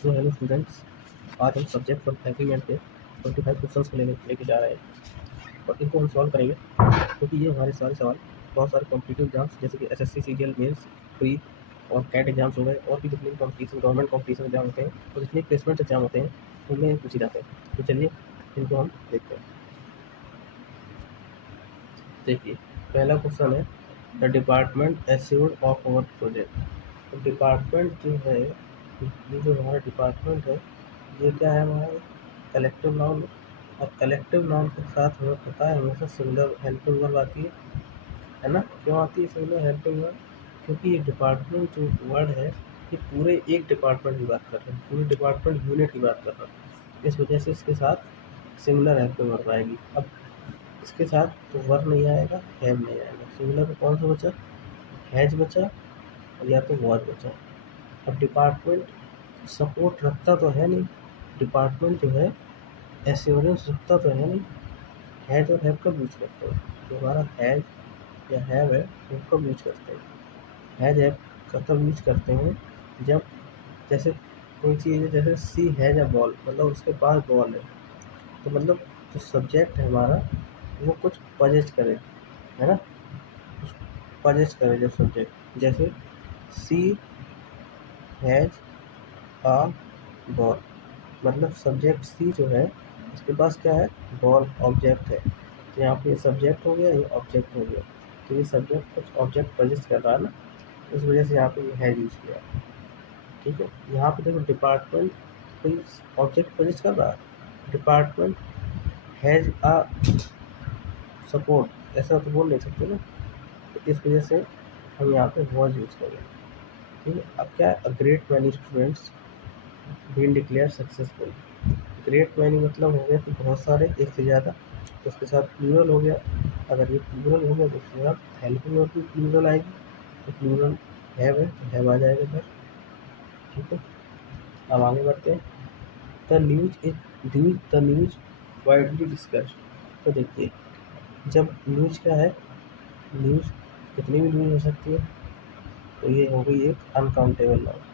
So hello students, आज हम subject for agreement के 25 क्वेश्चंस को लेके जा रहे हैं और इनको हम सॉल्व करेंगे क्योंकि ये हमारे सारे सवाल बहुत सारे कॉम्पिटिटिव एग्जाम्स जैसे कि एसएससी सीजीएल मेंस प्री और कैट एग्जाम्स हो गए और भी जितने भी कॉम्पिटिशन गवर्नमेंट कॉम्पिटिशन एग्जाम होते हैं और जितने प्लेसमेंट एग्जाम होते हैं उनमें पूछे जाते हैं। तो चलिए इनको हम देखते हैं। देखिए, पहला क्वेश्चन है the department assured of our project. तो डिपार्टमेंट जो है, ये जो हमारा डिपार्टमेंट है ये क्या है हमारा कलेक्टिव नाउन। और कलेक्टिव नाउन के साथ हमें पता है हमेशा सिंगुलर हेल्पिंग वर्ब आती है ना। क्यों आती है सिंगुलर हेल्पिंग वर्ब? क्योंकि ये डिपार्टमेंट जो वर्ड है ये पूरे एक डिपार्टमेंट की बात कर रहे हैं, पूरे डिपार्टमेंट यूनिट की बात कर रहे हैं। इस वजह से इसके साथ सिंगुलर हेल्पिंग वर्ब आएगी। अब इसके साथ तो वर्ब नहीं आएगा, हैव नहीं आएगा। सिंगुलर में कौन सा बचा? हैज बचा और या तो वॉज बचा। अब डिपार्टमेंट सपोर्ट रखता तो है नहीं, डिपार्टमेंट जो है एश्योरेंस रखता तो है नहीं। हैज और हैव कब यूज करते हैं? जो हमारा हैज या हैव है वो कब यूज करते हैं? हैज हैव का तब यूज करते हैं जब जैसे कोई चीज़ है, जैसे सी हैज अ बॉल, मतलब उसके पास बॉल है। तो मतलब जो सब्जेक्ट है हमारा वो कुछ पजेस्ट करे, है ना, कुछ पजेस्ट करे जो सब्जेक्ट, जैसे सी हैज अ बॉल, मतलब सब्जेक्ट सी जो है उसके पास क्या है? बॉल ऑब्जेक्ट है। तो यहाँ पे ये सब्जेक्ट हो गया, ये ऑब्जेक्ट हो गया। तो ये सब्जेक्ट कुछ ऑब्जेक्ट पजेस्ट कर रहा है ना, इस वजह से यहाँ पे ये हैज यूज किया। ठीक है, यहाँ पे देखो डिपार्टमेंट कोई ऑब्जेक्ट पजेस्ट कर रहा है, डिपार्टमेंट हैज अ सपोर्ट, ऐसा तो बोल नहीं सकते ना। तो इस वजह से हम यहाँ पे वॉज यूज करेंगे। ठीक है, अब क्या है, great many students been declare successful. Great many मतलब हो गया कि बहुत सारे, एक से ज़्यादा, तो उसके साथ प्लूरल हो गया। अगर ये प्लूरल हो गया तो उसके साथ हेल्पिंग वर्ब भी प्लूरल आएगी। तो प्लूरल हैव है तो हैव आ जाएगा इधर। ठीक है, अब आगे बढ़ते हैं। The news widely discussed. तो देखिए, जब न्यूज क्या है, न्यूज कितनी भी न्यूज हो सकती है, तो ये हो गई एक अनकाउंटेबल नाउन।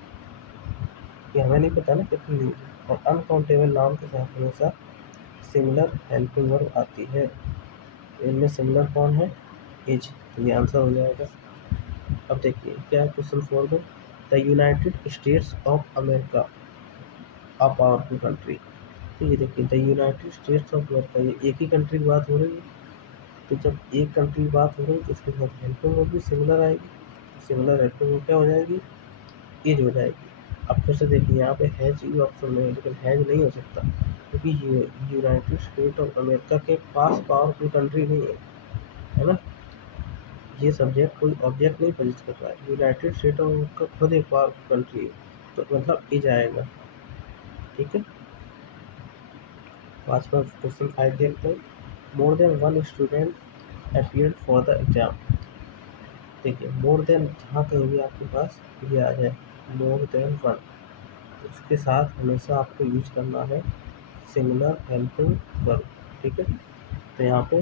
ये हमें नहीं पता ना कितनी न्यूज है, और अनकाउंटेबल नाउन के साथ हमेशा सिमिलर हेल्पिंग वर्ब आती है। इनमें सिमिलर कौन है? इज। तो ये आंसर हो जाएगा। अब देखिए क्या है क्वेश्चन 4 में, the United states of America a powerful country. तो ये देखिए the United states of America, ये एक ही कंट्री की बात हो रही है। तो जब एक कंट्री की बात हो रही है तो उसके साथ हेल्पिंग वर्ब भी सिमिलर आएगी। सिमिलर हेल्पिंग वर्ब क्या हो जाएगी? इज हो जाएगी। अब फिर से देखिए यहाँ पे हैज ही ऑप्शन में है, लेकिन हैज नहीं हो सकता क्योंकि यूनाइटेड स्टेट ऑफ अमेरिका के पास पावरफुल कंट्री नहीं है ना। ये सब्जेक्ट कोई ऑब्जेक्ट नहीं पजेस्ट कर रहा है, यूनाइटेड स्टेट ऑफ अमेरिका खुद एक पावरफुल कंट्री है, तो मतलब इज आएगा। ठीक है, पाँचवा क्वेश्चन 5 देखते हैं। More than one student appeared for the exam. देखिए मोर देन जहाँ कहीं आपके पास ये आ जाए मोर देन वन, उसके साथ हमेशा आपको यूज करना है सिमिलर हेल्पिंग वर्ब। ठीक है, तो यहाँ पे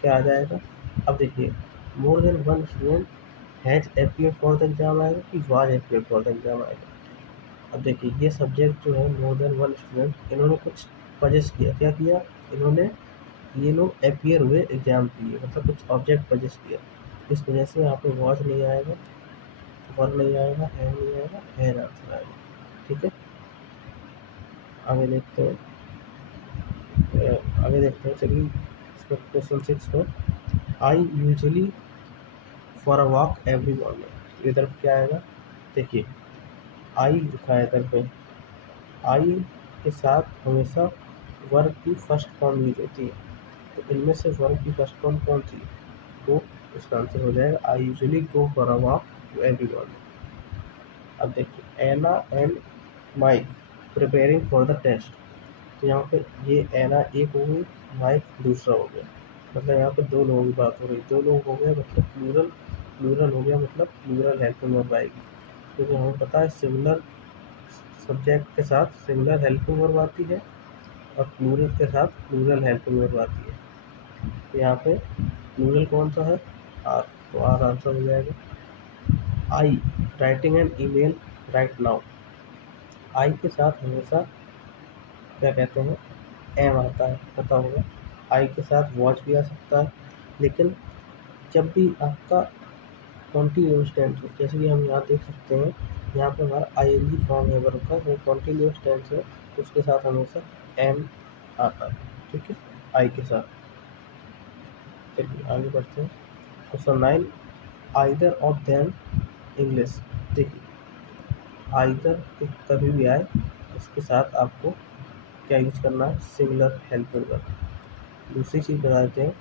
क्या आ जाएगा? अब देखिए more than one student has appear for the exam आएगा कि was appear for the exam आएगा? अब देखिए ये सब्जेक्ट जो है मोर देन वन स्टूडेंट, इन्होंने कुछ पजेस्ट किया। क्या किया इन्होंने? ये लोग अपीयर हुए एग्जाम के लिए, मतलब कुछ ऑब्जेक्ट पजेस्ट किया। इस वजह से यहाँ पे वॉज नहीं आएगा, वन नहीं आएगा, हैव नहीं आएगा, हैज आंसर आएगा। ठीक है, आगे देखते हैं। चलिए इसका क्वेश्चन 6 को, I usually for a walk every morning. इधर क्या आएगा? देखिए आई लिखा है इधर पे, आई के साथ हमेशा वर्ब की फर्स्ट फॉर्म यूज होती है। तो इनमें से वर्ब की फर्स्ट फॉर्म कौन सी है? तो इसका आंसर हो जाएगा I usually go for a walk every morning. अब देखिए Anna and Mike preparing for the test. तो यहाँ पे ये एना एक हो गई, माइक दूसरा हो गया, मतलब यहाँ पे दो लोगों की बात हो रही। दो लोग हो गया मतलब प्लूरल, प्लूरल हो गया मतलब प्लूरल हेल्पिंग वर्ब आएगी। क्योंकि हमें पता है सिमिलर सब्जेक्ट के साथ सिमिलर हेल्पिंग वर्ब आती है और प्लूरल के साथ प्लूरल हेल्पिंग वर्ब आती है। तो यहाँ पे प्लूरल कौन सा है? आर, तो आर आंसर हो जाएगा। I writing an email right now. I के साथ हमेशा क्या कहते हैं, एम आता है, पता होगा। आई के साथ वॉच भी आ सकता है, लेकिन जब भी आपका कॉन्टिन्यूस टेंस हो, जैसे कि हम यहाँ देख सकते हैं, यहाँ पे हमारा आईएनजी फॉर्म है वर्ब का, वो कॉन्टिन्यूस टेंस है, उसके साथ हमेशा एम आता है, ठीक है, आई के साथ। चलिए आगे बढ़ते हैं। Question 9, either of them English. देखिए, आइदर कभी भी आए, उसके साथ आपको क्या यूज करना है, सिमिलर हेल्पिंग वर्ब। दूसरी चीज़ बता देते हैं,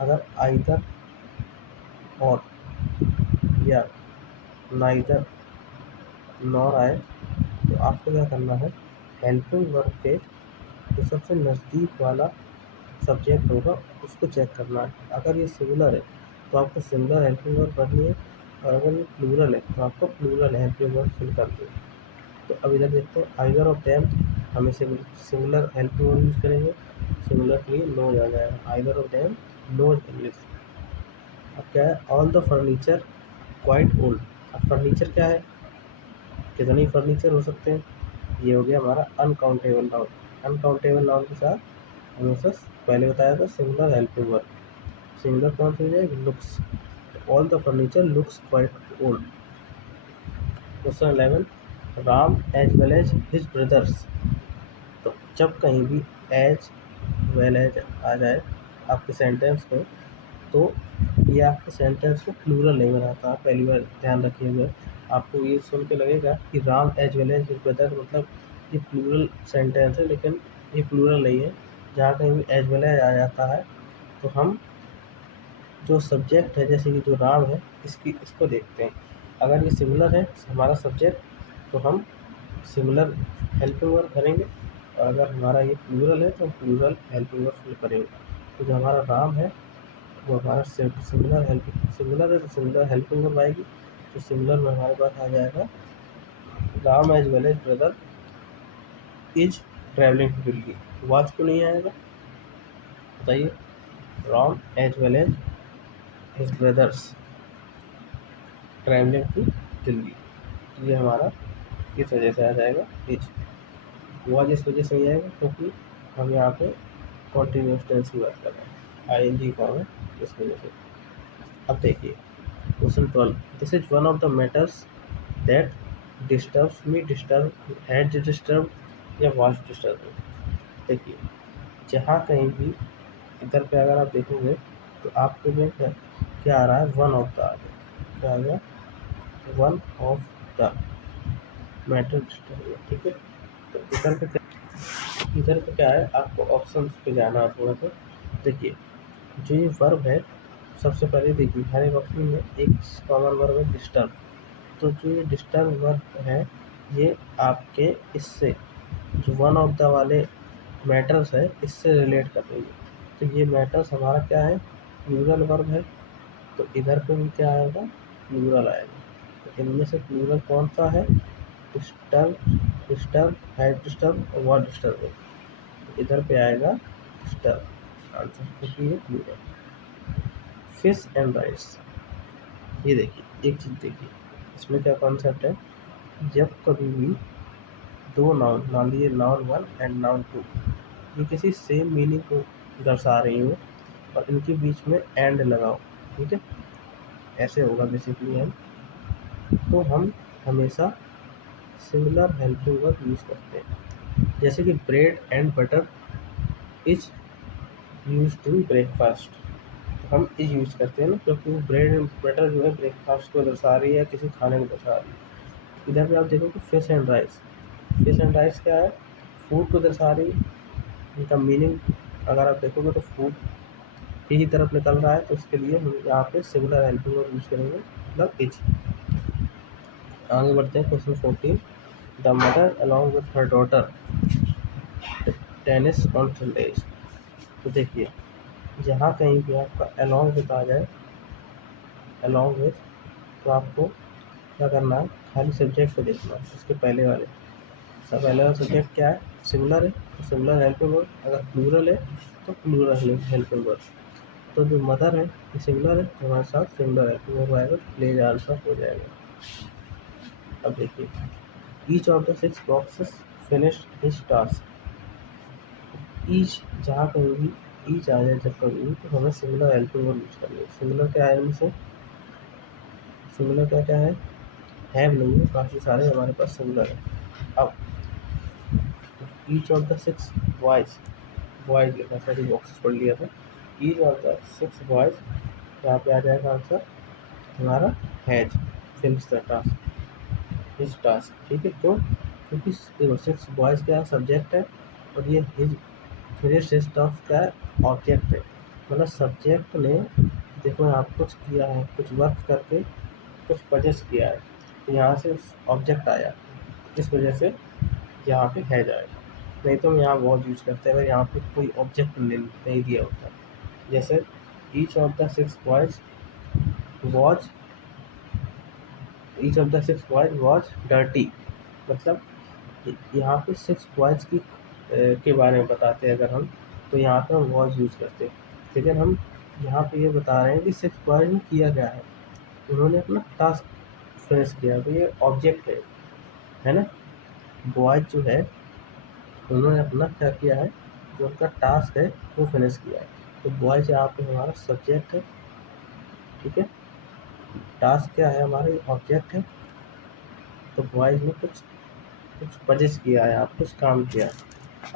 अगर आइदर और या नाइदर नॉर आए तो आपको क्या करना है, हेल्पिंग वर्ब के जो सबसे नज़दीक वाला सब्जेक्ट होगा उसको चेक करना है। अगर ये सिमिलर है तो आपको सिमिलर हेल्पिंग वर्ब करनी है, और अगर ये प्लूरल है तो आपको प्लूरल हेल्पिंग वर्ब फिल करनी है। तो अब इधर देखते हैं, आइदर ऑफ देम हमें सिमिलर हेल्पिंग वर्ब यूज करेंगे, सिमिलर के लिए नोज आ जाएगा, either of them knows English. अब क्या है, all the furniture quite old. अब फर्नीचर क्या है, कितने ही फर्नीचर हो सकते हैं, ये हो गया हमारा अनकाउंटेबल नाउन। अनकाउंटेबल नाउन के साथ हमेशा पहले बताया था सिमिलर हेल्पिंग वर्ब, सिमिलर कौन सी हो जाएगी, looks. All the furniture looks quite old. Question 11, Ram as well as his brothers. तो जब कहीं भी एज वेल एज आ जाए आपके सेंटेंस में, तो ये आपके सेंटेंस को प्लूरल नहीं बनाता। पहली बार ध्यान रखिएगा, आपको ये सुन के लगेगा कि Ram as well as his brother, मतलब ये प्लूरल सेंटेंस है, लेकिन ये प्लूरल नहीं है। जहाँ कहीं भी एज वेल एज आ जाता है तो हम जो सब्जेक्ट है, जैसे कि जो राम है, इसको देखते हैं। अगर ये सिमिलर है हमारा सब्जेक्ट तो हम सिमिलर हेल्पिंग वर्ब करेंगे, और अगर हमारा ये प्लूरल है तो प्लूरल हेल्पिंग वर्ब फिल करेंगे। तो जो हमारा राम है वो हमारा सिमिलर है तो सिमिलर हेल्पिंग वर्ब आएगी। तो सिमिलर में हमारे पास आ जाएगा, Ram as well as brother is travelling to Delhi. वॉच क्यों नहीं आएगा बताइए, Ram as well as his brothers travelling to Delhi, ये हमारा इस वजह से आ जाएगा इज। वॉच इस वजह से नहीं आएगा क्योंकि हम यहाँ पे कॉन्टिन्यूस टेंस की बात कर रहे हैं, आईएनजी फॉर्म है, इस वजह से। अब देखिए question 12, this is one of the matters that disturbs me. Disturb, had disturb या वॉज डिस्टर्ब। देखिए, जहाँ कहीं भी इधर पे अगर आप देखोगे तो आपके में क्या आ रहा है, वन ऑफ द आ गया, क्या आ गया, one of the matter disturb, ठीक है। तो इधर पे क्या है, आपको ऑप्शन पे जाना है थोड़ा सा। देखिए, जो ये वर्ब है, सबसे पहले देखिए हर एक ऑप्शन में एक कॉमन वर्ब है डिस्टर्ब। तो जो ये डिस्टर्ब वर्ब है, ये आपके इससे जो वन ऑफ द वाले मैटर्स है इससे रिलेट कर रही है। तो ये मैटर्स हमारा क्या है, प्लूरल वर्ब है, तो इधर पे भी क्या आएगा, प्लूरल आएगा। तो इनमें से प्लूरल कौन सा है, डिस्टर्ब, डिस्टर्ब, हैड डिस्टर्ब और व्हाट डिस्टर्ब है। तो इधर पे आएगा डिस्टर्ब आंसर, क्योंकि ये प्लूरल। फिश एंड राइस, ये देखिए एक चीज़ देखिए, इसमें क्या कॉन्सेप्ट है, जब कभी भी दो नाउन, मान लीजिए नाउन 1 एंड नाउन 2, ये किसी सेम मीनिंग को दर्शा रही हो और इनके बीच में एंड लगाओ, ठीक है, ऐसे होगा बेसिकली हम, तो हम हमेशा सिमिलर हेल्पिंग वर्ब यूज़ करते हैं। जैसे कि bread and butter is use to breakfast, तो हम इज यूज़ करते हैं ना, क्योंकि वो ब्रेड एंड बटर जो है ब्रेकफास्ट को दर्शा रही है, किसी खाने को दर्शा रही है। इधर पे आप देखोगे fish and rice, fish and rice क्या है, फूड को दर्शा रही है। इनका मीनिंग अगर आप देखोगे तो फूड की तरफ निकल रहा है, तो उसके लिए हम यहाँ पे सिमिलर हेल्पिंग वर्ब यूज़ करेंगे, मतलब इज। आगे बढ़ते हैं question 14, the mother along with her daughter tennis on Sundays. तो देखिए, जहाँ कहीं भी आपका अलॉन्ग विथ आ जाए, अलॉन्ग विथ, तो आपको क्या करना है, खाली सब्जेक्ट को देखना है, उसके पहले वाले सब पहले वाला सब्जेक्ट क्या है, सिमिलर है तो सिमिलर हेल्पिंग वर्ब, अगर प्लूरल है तो प्लूरल हेल्पिंग वर्ब। तो जो मदर है ये सिमिलर है तो हमारे साथ सिमिलर हेल्पिंग वर्ब आएगा, प्लेज आंसर हो जाएगा। अब देखिए each of the 6 boxes finished his task. Each जहाँ कहीं भी ईच आ जाए जब कभी भी, तो हमें सिमिलर हेल्पिंग वर्ब यूज करनी है। सिमिलर क्या है इनसे, सिमिलर क्या क्या है नहीं है, काफ़ी सारे हमारे पास सिमिलर है। अब each of the 6 boys, boys लिखा था, बॉक्सेस पढ़ लिया था। ईच ऑफ द 6 बॉयज, यहाँ पे आ जाएगा आंसर हमारा has finish the task, his task. ठीक है, क्यों? क्योंकि देखो 6 बॉयज क्या सब्जेक्ट है, और ये हिज फिनिश हिज टास्क क्या है, ऑब्जेक्ट है। मतलब सब्जेक्ट ने देखो यहाँ कुछ किया है, कुछ वर्क करके कुछ परचेस किया है, तो यहाँ से ऑब्जेक्ट आया, इस वजह से यहाँ पे हैज आएगा। नहीं तो हम यहाँ वॉज यूज करते हैं अगर यहाँ पे कोई ऑब्जेक्ट नहीं दिया होता। जैसे each of the 6 boys was, each of the 6 boys was dirty, मतलब यहाँ पे 6 बॉयज की के बारे में बताते हैं अगर हम, तो यहाँ पे हम वॉज यूज करते हैं। लेकिन हम यहाँ पे ये बता रहे हैं कि 6 बॉयज ने किया क्या है, उन्होंने अपना टास्क फिनिश किया, तो ये ऑब्जेक्ट है ना। बॉयज जो है उन्होंने अपना क्या किया है, जो उनका टास्क है वो फिनिश किया है, तो बॉयज यहाँ पे हमारा सब्जेक्ट है। ठीक है, टास्क क्या है हमारे, ऑब्जेक्ट है। तो बॉयज ने कुछ कुछ परचेस किया है, आप कुछ काम किया है।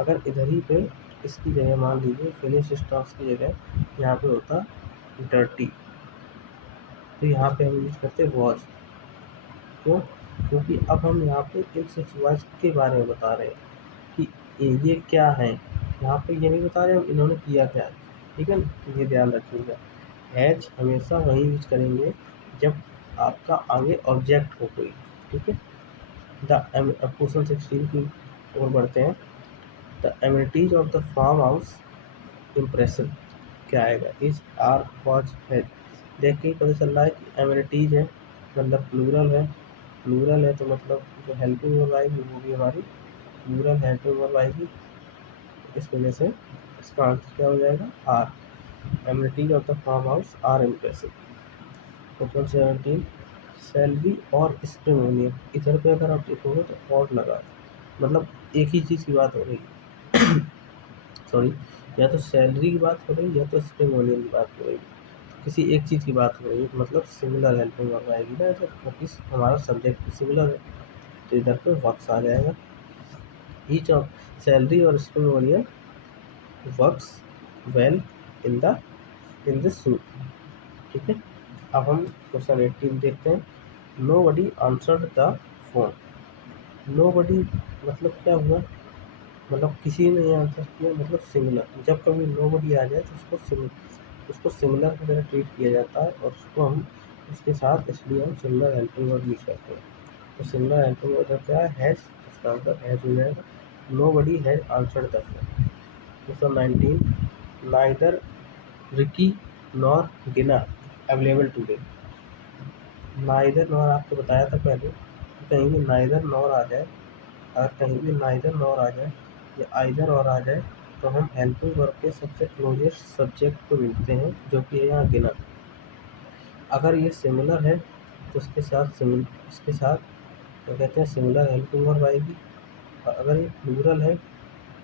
अगर इधर ही पे इसकी जगह मान लीजिए फिनिश इस टास्क की जगह यहाँ पे होता डर्टी, तो यहाँ पे हम यूज करते वॉज। क्यों? क्योंकि अब हम यहाँ पे इन 6 बॉयज के बारे में बता रहे हैं कि ये क्या है, यहाँ पे ये नहीं बता रहे हम इन्होंने किया क्या है। ठीक है ना, ये ध्यान रखिएगा। हैज हमेशा वही यूज करेंगे जब आपका आगे ऑब्जेक्ट हो कोई। ठीक है, द क्वेश्चन 16 की ओर बढ़ते हैं। The amenities of the farm house impressive, क्या आएगा, इज आर वॉज हैज। देख के ही पता चल रहा है कि एमिनिटीज है, मतलब प्लूरल है, प्लूरल है तो मतलब जो हेल्पिंग वर्ब आएगी वो भी हमारी प्लूरल हेल्पिंग वर्ब आएगी, इस वजह से इसका आंसर क्या हो जाएगा, are. Amenities of the farm house are impressive. Question 17, celery और स्प्रिंग ओनियन, इधर पे अगर आप देखोगे तो और लगा, मतलब एक ही चीज़ की बात हो रही है सॉरी, या तो सैलरी की बात हो रही है या तो स्प्रिंग ओनियन की बात हो रही है, किसी एक चीज़ की बात हो रही है, मतलब सिमिलर हेल्पिंग वर्ब आएगी ना, तो इस हमारा सब्जेक्ट भी सिमिलर है, तो इधर पे वर्क्स आ जाएगा। ईच ऑफ सैलरी और spring onion works well in the soup. ठीक है, अब हम क्वेश्चन 18 देखते हैं। Nobody answered the phone. Nobody मतलब क्या हुआ, मतलब किसी ने आंसर किया, मतलब सिमिलर। जब कभी नो बडी आ जाए तो उसको सिमिलर की तरह ट्रीट किया जाता है, और उसको हम उसके साथ इसलिए हम सिमिलर हेल्पिंग वर्ब यूज करते हैं। तो सिमिलर हेल्पिंग वर्ब क्या है, हैज, इसका आंसर हैज हो जाएगा। Nobody has answered the phone. Question 19, neither Ricky nor Gina available today. Neither nor आपको बताया था पहले, कहीं भी नाइदर नॉर आ जाए, अगर कहीं भी नाइदर नॉर आ जाए या आइदर और आ जाए, तो हम हेल्पिंग वर्ब के सबसे क्लोजेस्ट सब्जेक्ट को मिलते हैं, जो कि है यहाँ गिना। अगर ये सिमिलर है तो इसके साथ क्या कहते हैं, सिमिलर हेल्पिंग वर्ब आएगी, और अगर ये प्लूरल है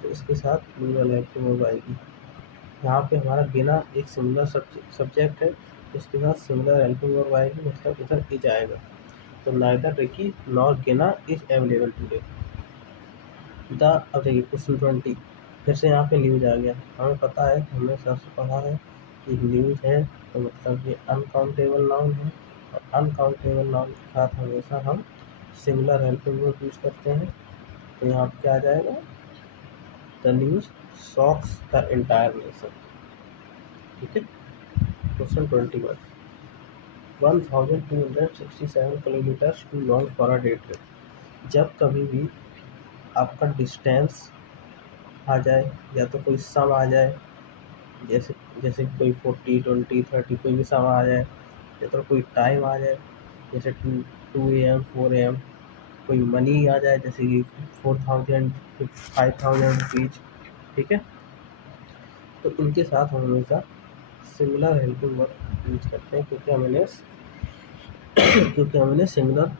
तो इसके साथ प्लूरल हेल्पिंग वर्ब आएगी। यहाँ पे हमारा गिना एक सिमिलर सब्जेक्ट है, तो इसके साथ सिमिलर हेल्पिंग वर्ब आएगी, मतलब इधर इज आएगा। तो नाइदर रिकी नॉर गिना इज अवेलेबल टुडे। अब देखिए क्वेश्चन 20, फिर से यहाँ पे न्यूज आ गया। हमें पता है, हमने सबसे पढ़ा है कि न्यूज है तो मतलब ये अनकाउंटेबल नाउन है, और अनकाउंटेबल नाउन के साथ हमेशा हम सिमिलर हेल्पिंग वर्ब यूज करते हैं। तो यहाँ पे क्या आ जाएगा, the news shocks the entire nation. ठीक है, question 21, 1267 kilometre too long for a day trip. जब कभी भी आपका डिस्टेंस आ जाए या तो कोई सम आ जाए, जैसे जैसे कोई 40 20 30 कोई भी सम आ जाए, या तो कोई टाइम आ जाए जैसे 2 AM 4 AM, कोई मनी आ जाए जैसे कि 4000 5000 रुपीज। ठीक है, तो इनके साथ हम हमेशा सिमिलर हेल्पिंग वर्ब यूज करते हैं, क्योंकि हम इन्हें सिमिलर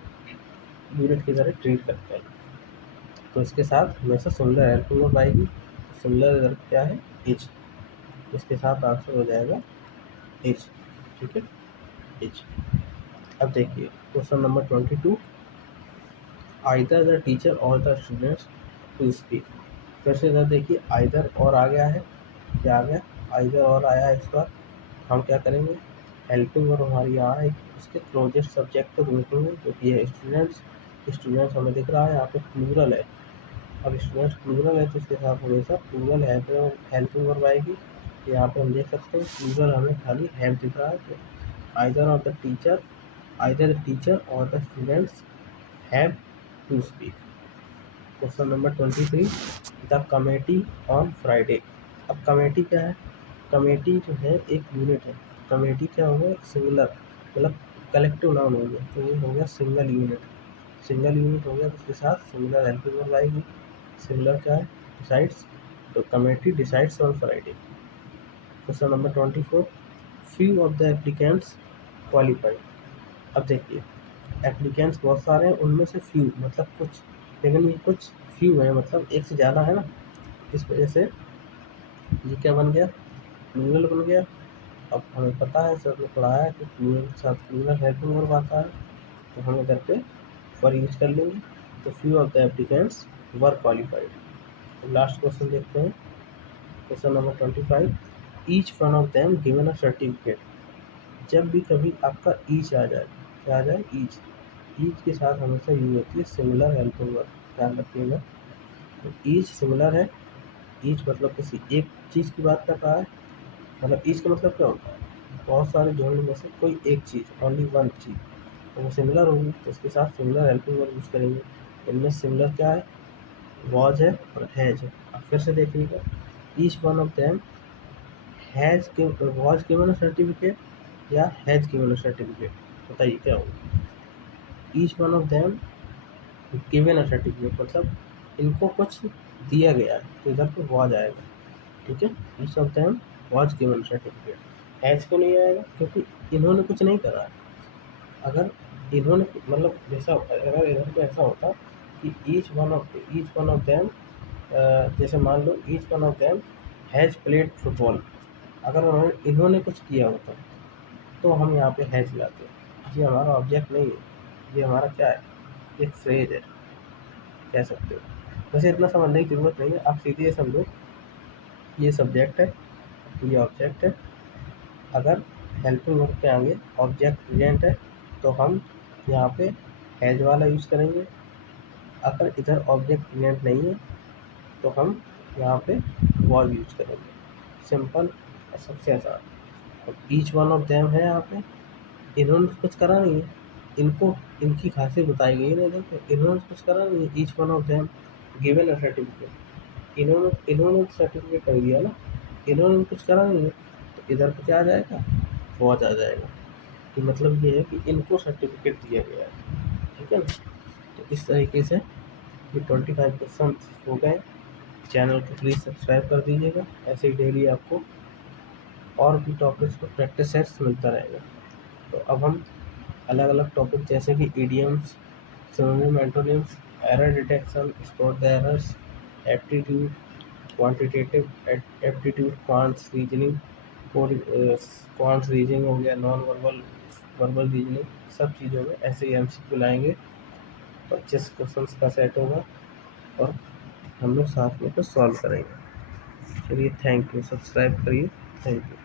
यूनिट की तरह ट्रीट करते हैं। तो इसके साथ हमेशा सिमिलर हेल्पिंग वर्ब आएगी। सिमिलर इधर क्या है, इज, इसके साथ आंसर हो जाएगा इज। ठीक है, इज। अब देखिए question number 22, either the teacher और द स्टूडेंट्स टू स्पीक। फिर से इधर देखिए आइदर और आ गया है, क्या आ गया, आइदर और आया है। इस बार हम क्या करेंगे, हेल्पिंग वर्ब हमारी यहाँ है, उसके क्लोजेस्ट सब्जेक्ट को देखेंगे जो कि है स्टूडेंट्स। स्टूडेंट्स हमें दिख रहा है यहाँ पे प्लूरल है। अब स्टूडेंट्स प्लूरल है तो इसके साथ हमेशा प्लूरल हेल्पिंग वर्ब आएगी। यहाँ पे हम देख सकते हैं प्लूरल हमें खाली हैव दिख रहा है। तो either of the teacher, either the teacher और the students have to speak. Question number 23, the committee on Friday. अब कमेटी क्या है, कमेटी जो है एक यूनिट है। कमेटी क्या हो गया, सिंगुलर, मतलब कलेक्टिव नाउन हो गया, तो ये हो गया सिंगल यूनिट। सिंगल यूनिट हो गया तो उसके साथ सिंगुलर हेल्पिंग वर्ब आएगी। सिंगुलर क्या है, डिसाइड्स, तो committee decides on Friday. Question number 24, few of the applicants qualified. अब देखिए एप्लीकेंट्स बहुत सारे हैं, उनमें से फ्यू मतलब कुछ, लेकिन ये कुछ फ्यू है, मतलब एक से ज़्यादा है ना, इस वजह से ये क्या बन गया, प्लूरल बन गया। अब हमें पता है, सर ने पढ़ाया है कि प्लूरल के साथ प्लूरल हेल्पिंग वर्ब आता है, तो हम इधर पे वर यूज कर लेंगे। तो few of the applicants were qualified. Last question देखते हैं, question number 25, each one of them given a certificate. जब भी कभी आपका ईच आ जाए, क्या आ जाए, ईच, ईच के साथ हमेशा यूज होती है सिमिलर हेल्पिंग वर्ब, ध्यान रखिएगा। तो ईच सिमिलर है, ईच मतलब किसी एक चीज़ की बात कर रहा है, मतलब ईच का मतलब क्या होता है, बहुत सारे जोड़ने में से कोई एक चीज़, ओनली वन चीज़, तो वो सिमिलर होगी, तो उसके साथ सिमिलर हेल्पिंग वर्ब यूज़ करेंगे। इनमें सिमिलर क्या है, वॉज है और हैज है। अब फिर से देखिएगा, each one of them has was given a certificate या हैज गिवन अ सर्टिफिकेट, बताइए क्या होगा। Each one of them given a certificate मतलब इनको कुछ दिया गया है, तो इधर पे वॉज आएगा। ठीक है, each of them was given certificate. Has क्यों नहीं आएगा, क्योंकि इन्होंने कुछ नहीं करा है। अगर इन्होंने मतलब जैसा, अगर इधर पे ऐसा होता कि ईच वन ऑफ देम, जैसे मान लो each one of them has played football, अगर इन्होंने कुछ किया होता तो हम यहाँ पे हैज़ लाते। ये हमारा ऑब्जेक्ट नहीं है, ये हमारा क्या है, एक फ्रेज है, कह सकते हो। वैसे इतना समझने की जरूरत नहीं है, आप सीधे ये समझो, ये सब्जेक्ट है, ये ऑब्जेक्ट है। अगर हेल्पिंग वर्ब के आगे ऑब्जेक्ट प्रेजेंट है तो हम यहाँ पे हैज वाला यूज़ करेंगे। अगर इधर ऑब्जेक्ट प्रेजेंट नहीं है तो हम यहाँ पे वॉज यूज़ करेंगे। सिंपल और सबसे आसान। और ईच वन ऑफ देम है, यहाँ पे इन्होंने कुछ करा नहीं है, इनको इनकी खासियत बताई गई है, देखो इन्होंने कुछ करा नहीं है। Each one of them given a certificate, इन्होंने सर्टिफिकेट कर दिया ना, इन्होंने कुछ करा नहीं है, तो इधर पे क्या आ जाएगा, वॉज आ जाएगा। कि मतलब ये है कि इनको सर्टिफिकेट दिया गया है। ठीक है ना, तो इस तरीके से ये 25 क्वेश्चन हो गए। चैनल को प्लीज़ सब्सक्राइब कर दीजिएगा, ऐसे ही डेली आपको और भी टॉपिक्स पर प्रैक्टिस सेट्स मिलता रहेगा। तो अब हम अलग अलग टॉपिक जैसे कि idioms, synonym, antonyms, error detection, spot the errors, aptitude, quantitative aptitude, quants reasoning, quants reasoning हो गया, नॉन वर्बल, वर्बल रीजनिंग, सब चीज़ों में ऐसे ही MCQ लाएंगे। 25 क्वेश्चंस का सेट होगा और हम लोग साथ में सॉल्व करेंगे। चलिए, थैंक यू, सब्सक्राइब करिए, थैंक यू।